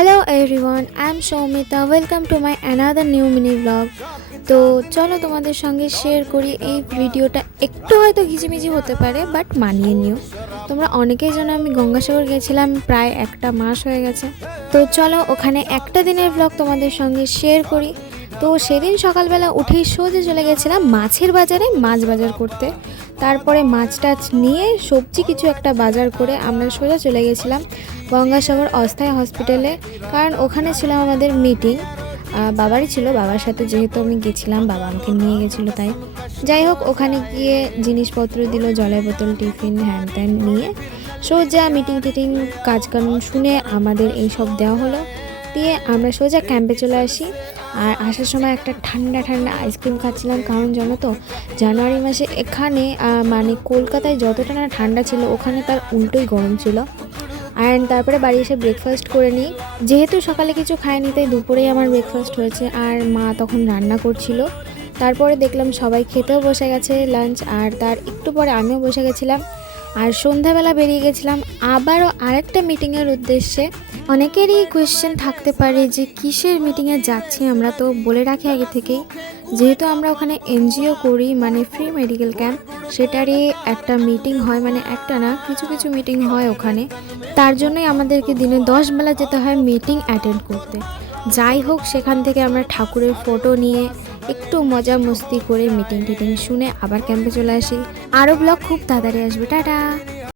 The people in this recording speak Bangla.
Hello everyone, I am Soumita. Welcome to my another new mini blog. তো চলো তোমাদের সঙ্গে শেয়ার করি। এই ভিডিওটা একটু হয়তো ঘিচিমিচি হতে পারে, বাট মানিয়ে নিও। তোমরা অনেকেই জানো আমি গঙ্গাসাগর গেছিলাম, প্রায় একটা মাস হয়ে গেছে। তো চলো ওখানে একটা দিনের ব্লগ তোমাদের সঙ্গে শেয়ার করি। তো সেদিন সকালবেলা উঠেই সোজা চলে গেছিলাম মাছের বাজারে মাছ বাজার করতে। তারপরে মাছ টাছ নিয়ে সবজি কিছু একটা বাজার করে আমরা সোজা চলে গেছিলাম গঙ্গাসাগর অস্থায়ী হসপিটালে, কারণ ওখানে ছিল আমাদের মিটিং। বাবারই ছিল, বাবার সাথে যেহেতু আমি গেছিলাম, বাবা আমাকে নিয়ে গেছিলো। তাই যাই হোক, ওখানে গিয়ে জিনিসপত্র দিল, জলের বোতল, টিফিন, হ্যান ত্যান নিয়ে সোজা মিটিং টিটিং কাজকানুন শুনে আমাদের এই সব দেওয়া হলো। দিয়ে আমরা সোজা ক্যাম্পে চলে আসি। আর আসার সময় একটা ঠান্ডা ঠান্ডা আইসক্রিম খাচ্ছিলাম, কারণ জানো তো জানুয়ারি মাসে এখানে মানে কলকাতায় যতটা না ঠান্ডা ছিল, ওখানে তার উল্টোই গরম ছিল। অ্যান্ড তারপরে বাড়ি এসে ব্রেকফাস্ট করে নিই। যেহেতু সকালে কিছু খাইনি, তাই দুপুরেই আমার ব্রেকফাস্ট হয়েছে। আর মা তখন রান্না করছিল। তারপরে দেখলাম সবাই খেতেও বসে গেছে লাঞ্চ, আর তার একটু পরে আমিও বসে গেছিলাম। আর সন্ধ্যাবেলা বেরিয়ে গেছিলাম আবারও আরেকটা মিটিংয়ের উদ্দেশ্যে। অনেকেরই কোয়েশ্চেন থাকতে পারে যে কিসের মিটিংয়ে যাচ্ছি আমরা। তো বলে রাখি আগে থেকেই, যেহেতু আমরা ওখানে এনজিও করি, মানে ফ্রি মেডিকেল ক্যাম্প, সেটারই একটা মিটিং হয়, মানে একটা না, কিছু কিছু মিটিং হয় ওখানে। তার জন্যই আমাদেরকে দিনে 10 বেলা যেতে হয় মিটিং অ্যাটেন্ড করতে। যাই হোক, সেখান থেকে আমরা ঠাকুরের ফটো নিয়ে একটু মজা মস্তি করে মিটিং টিটিং শুনে আবার ক্যাম্পে চলে আসি। আরও ব্লগ খুব তাড়াতাড়ি আসবে। টাটা।